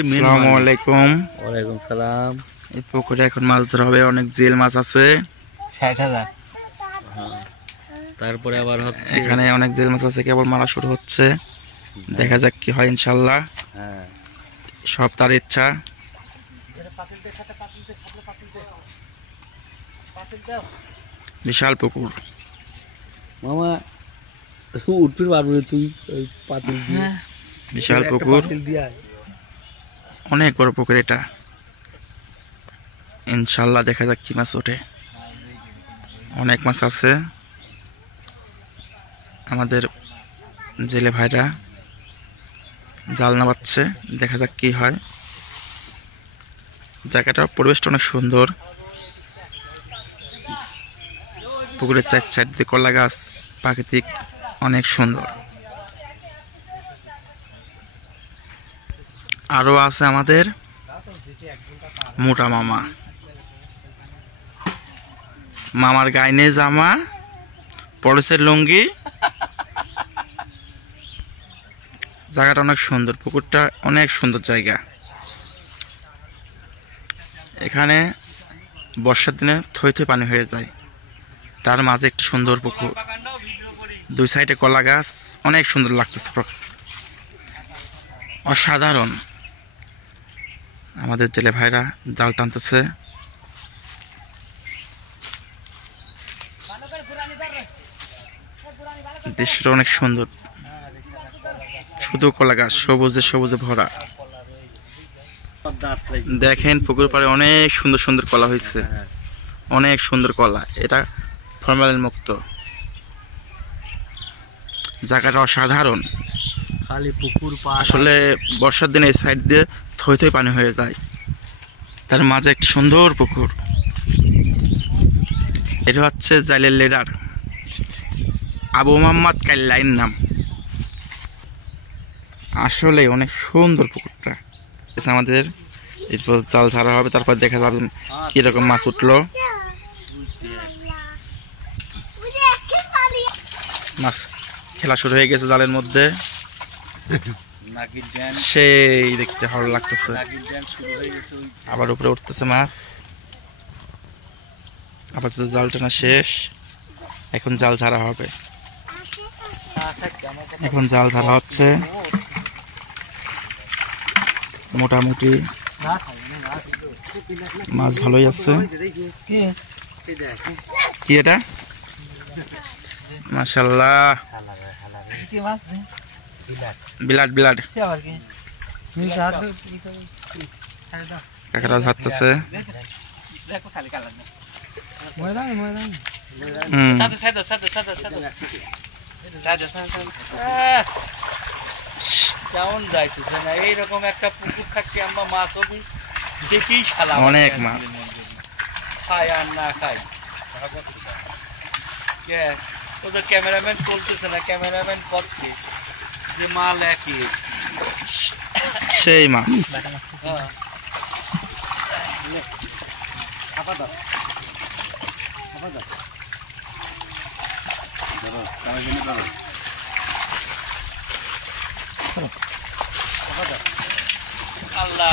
আসসালামু আলাইকুম। ওয়ালাইকুম সালাম। এই পুকুরে এখন মাছ ধরা হবে, অনেক জেল মাছ আছে ৬০,০০০। তারপরে আবার হচ্ছে এখানে অনেক জেল মাছ আছে, কেবল মারা শুরু হচ্ছে, দেখা যাক কি হয় ইনশাল্লাহ। সব তার ইচ্ছা। বিশাল পুকুর মামা উঠতে পারবো তুই ওই পাতিল দিয়ে। বিশাল পুকুর, অনেক বড় পুকুর এটা। ইনশাল্লাহ দেখা যাক কি মাছ ওঠে। অনেক মাছ আছে। আমাদের জেলে ভাইরা জাল নামাচ্ছে, দেখা যাক কি হয়। জায়গাটার পরিবেশটা অনেক সুন্দর। পুকুরের চার সাইড দিয়ে কলা গাছ, প্রাকৃতিক অনেক সুন্দর। আরো আছে আমাদের মোটা মামা, মামার গাইনে জামা, পরেছে লুঙ্গি। জায়গাটা অনেক সুন্দর, পুকুরটা অনেক সুন্দর জায়গা। এখানে বর্ষার দিনে থই থই পানি হয়ে যায়, তার মাঝে একটি সুন্দর পুকুর, দুই সাইডে কলা গাছ, অনেক সুন্দর লাগতেছে, অসাধারণ। আমাদের জেলে ভাইরা জাল টানতেছে। দৃশ্যটা অনেক সুন্দর, শুধু কলা গাছ, সবুজে সবুজে ভরা। দেখেন পুকুর পাড়ে অনেক সুন্দর সুন্দর কলা হয়েছে, অনেক সুন্দর কলা। এটা ফরমালিন মুক্ত, জায়গাটা অসাধারণ। খালি পুকুর আসলে বর্ষার দিনে এই সাইড দিয়ে থই থই পানি হয়ে যায়, তার মাঝে একটি সুন্দর পুকুর। এটা হচ্ছে জাইলের লিডার আবু মোহাম্মদ কাল্লাইন নাম। আসলে অনেক সুন্দর পুকুরটা। আমাদের এরপর জাল ছাড়া হবে, তারপর দেখা যাবে কিরকম মাছ উঠলো। মাছ খেলা শুরু হয়ে গেছে জালের মধ্যে, সেই দেখতে ভালো লাগতেছে। আবার উপরে উঠতেছে মাছ। আবার তো জাল টানা শেষ, এখন জাল ছাড়া হবে। এখন জাল ছাড়া হচ্ছে। মোটামুটি মাছ ভালোই আছে। কি এটা? মাশাআল্লাহ, বিলাট বিলাট কাঁকড়া ধরতেছে। কেমন যাইতেছে না এইরকম একটা পুকুর থাকতে আমরা মাছ হবি দেখেই শালা অনেক মাছ খাই আর না খাই। কে তোদের ক্যামেরাম্যান চলতেছে না, ক্যামেরাম্যান করছে যে মাল একই সেই মাছ।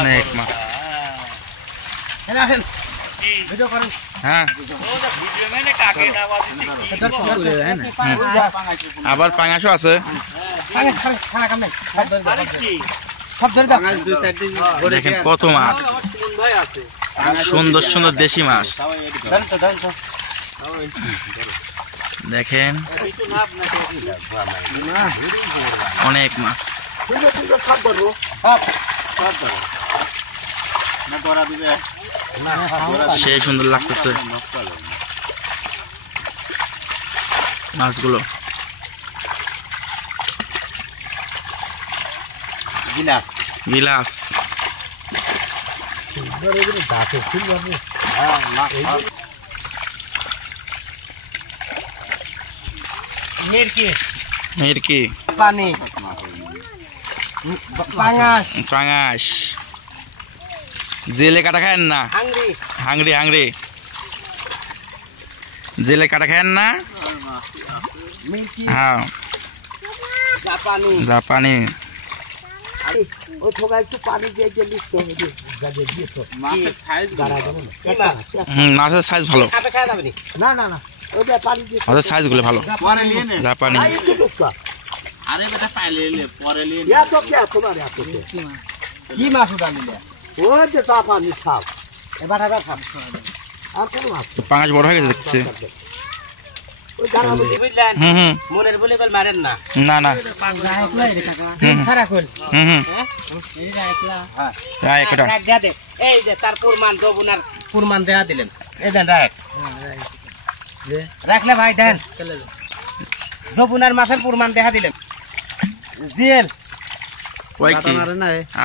অনেক মাছ। হ্যাঁ, আবার পাঙাশও আছে। দেখেন কত মাছ, সুন্দর সুন্দর দেশি মাছ। দেখেন অনেক মাছ। সেই সুন্দর লাগতেছে মাছগুলো। গিলাস মিরকি, পানি, পাঙাশ, জেলে কাটা খায়েন না? হাংরি হাংরি জেলে কাটা খায়েন না? হ্যাঁ, জাপানি। ওই ঠোকা একটু পানি দিয়ে দিলি তো দিয়ে তো মাছের সাইজ গাড়া দেবো মাছের সাইজ ভালো, না না না ওটা পানি দিয়ে মাছের সাইজগুলো ভালো, পরে নিয়ে নে। জাপানি। একটু ঢুকা আরে বেটা পাইলে এলে পরে নিয়ে নে। ইয়া তো কে তোমার এত কি মাছ ওটা নিলে? ওই যে তা পানি খাও এবার আবার খাও আর কোনো মাছ তো পাঙাশ বড় হয়ে গেছে দেখছি। ওই গাড়া বুঝি বুঝলেন হুম, মনের বলে কল মারেন না। না না, খারা কল হুম, এই রাখলা হ্যাঁ একটা রাখ দেয়া দে। এই যে তার পুরমান যৌবনার পুরমান দেয়া দিলেন। এই দেন রাখ রাখলে ভাই দেন যৌবনার মাছের পুরমান দেয়া দিলেন। জেল কয় কি?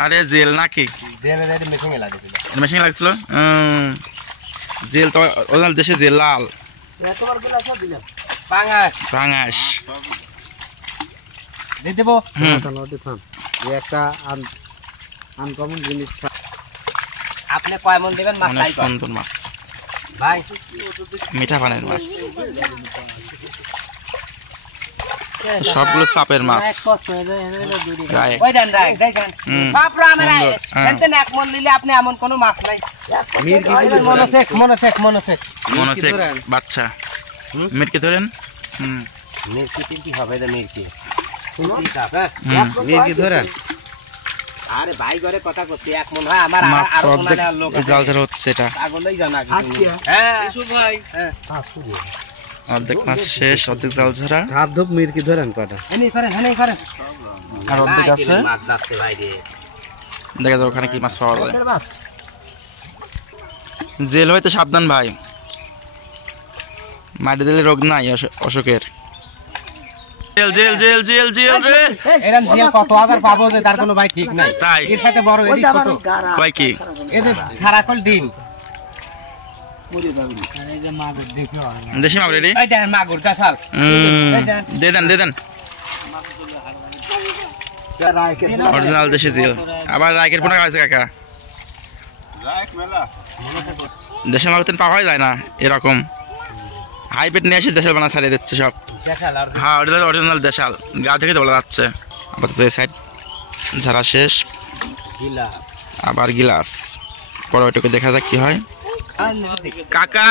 আরে জেল নাকি? জেলে জেলে মেশিনে লাগিয়েছিল। মেশিন লাগছিল। জেল তো ওদের দেশে জেল লাল, তোমার বেলা সব দিলাম পাঙাশ পাঙাশ। দিয়ে দেবো। একটা আনকমন জিনিস আপনি কয় মন দেবেন মাছ অনেক তাই কর। সুন্দর মাছ, ভাই মিঠা পানির মাছ, সবগুলো চাপের মাছ। রায়। ওই দেন রাখ দেখেন হুম, সব রামের সুন্দর, হ্যাঁ। দেন এক মন নিলে আপনি এমন কোনো মাছ নাই। মনোসেক মনোসেক মনোসেক মনোসেক্স বাচ্চা, মিটকে ধরেন। হুম, মির্কি কি হবে রে মির্কি? মির্কি ধরেন আরে ভাই ঘরে কথা করতে এক মন হয় আমার মাত্র আর অর্ধেক কোনার লোক জাল ধরা হচ্ছে এটা। পাগলই জানা আজকে হ্যাঁ এসো ভাই হ্যাঁ অর্ধেক মাছ শেষ, অর্ধেক জাল ধরা, হাত ধুপ মির্কি ধরেন কটা এনি করেন এনি করেন আর অর্ধেক আছে। মাছ যাচ্ছে ভাই রে দেখা যাক ওখানে কি মাছ পাওয়া যায়। মাছ জেল হইতে সাবধান ভাই, মাটি দিলে রোগ নাই অসুখের। জেল জেল জেল জেল জেল রে, এরকম জেল কত হাজার পাবো যে তার কোনো ভাই ঠিক নাই। তাই এর সাথে বড় এডি ছোট কয় কি? এদের খারাকল ডিম দেশি মাগুর রেডি। এই দেন মাগুর কাঁচাল দে দেন দে দেন, অরিজিনাল দেশি জেল। আবার রায়কের পোনা আছে কাকা, দেশের মাগুর পাওয়া যায় না এরকম। হাইপেট নিয়ে এসে দেশের বানা ছাড়িয়ে দিচ্ছে সব। কাঁচাল আর হ্যাঁ অরিজিনাল দেশাল, গা থেকে তো বলা যাচ্ছে। আপাতত এই সাইড ঝাড়া শেষ, গিলা আবার গিলাস। পরে ওইটুকু দেখা যাক কি হয়। কাকা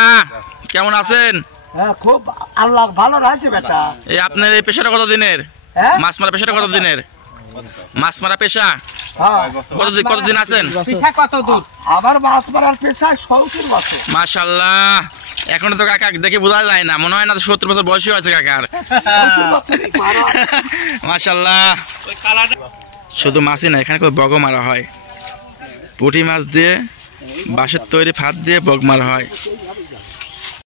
কেমন আছেন? হ্যাঁ খুব আল্লাহ ভালো রাখছে বেটা এই আপনার এই পেশাটা কত দিনের? হ্যাঁ মাছ মারা পেশাটা কত দিনের? মাছ মারা পেশা হ্যাঁ কতদিন আছেন? পিঠা কত দূর আবার মাছ মারার পেশায় 70 বছর মাশাআল্লাহ, এখন তো কাকা দেখে বোঝা যায় না, মনে হয় না 70 বছর বয়সী হয়েছে কাকার। 70 বছরই মারা মাশাআল্লাহ। শুধু মাছই না, এখানে কোনো বগও মারা হয়। পুঁটি মাছ দিয়ে বাঁশের তৈরি ফাঁদ দিয়ে বগ মারা হয়।